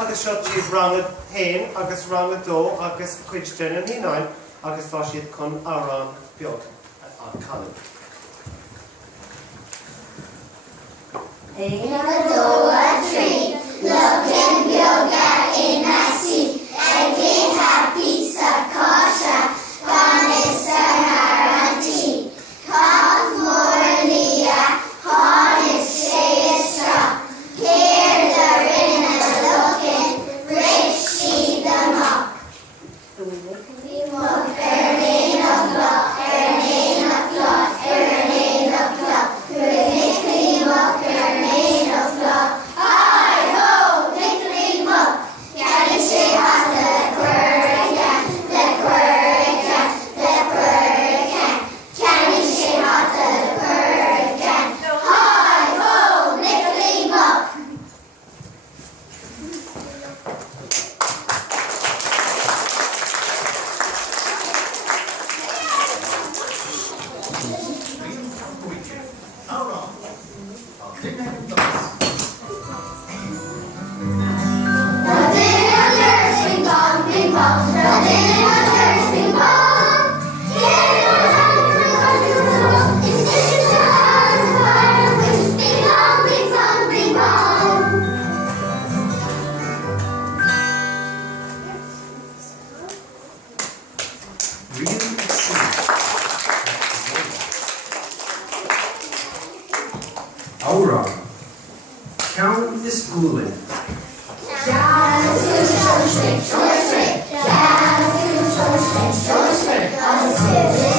agus seo tíobh rangad hain agus rangad dó agus cuidean an hínáin agus tá siad chun árán beag an canan. Hain a dó a trí, looking bioga in a sea, ag a piece of kosha, gone is an arantee. Cod morlia, hon is she is straw, here the rin is looking, rich she the mock. Mock, ernain of law, ernain of law, ernain of law, Nickly mock, ernain of law. Hi-ho, Nickly mock, Yanni she has the quirrican, the quirrican, the quirrican, Yanni she has the quirrican. Hi-ho, Nickly mock. Nothing wonders, bing bong, bing bong. Nothing wonders, bing bong. Carry on down to the country road. It's stitches to the fire, which bing bong, bing bong, bing bong. Aura. Count is schooling. Jazz to show straight, show straight. Jazz to show straight, show straight.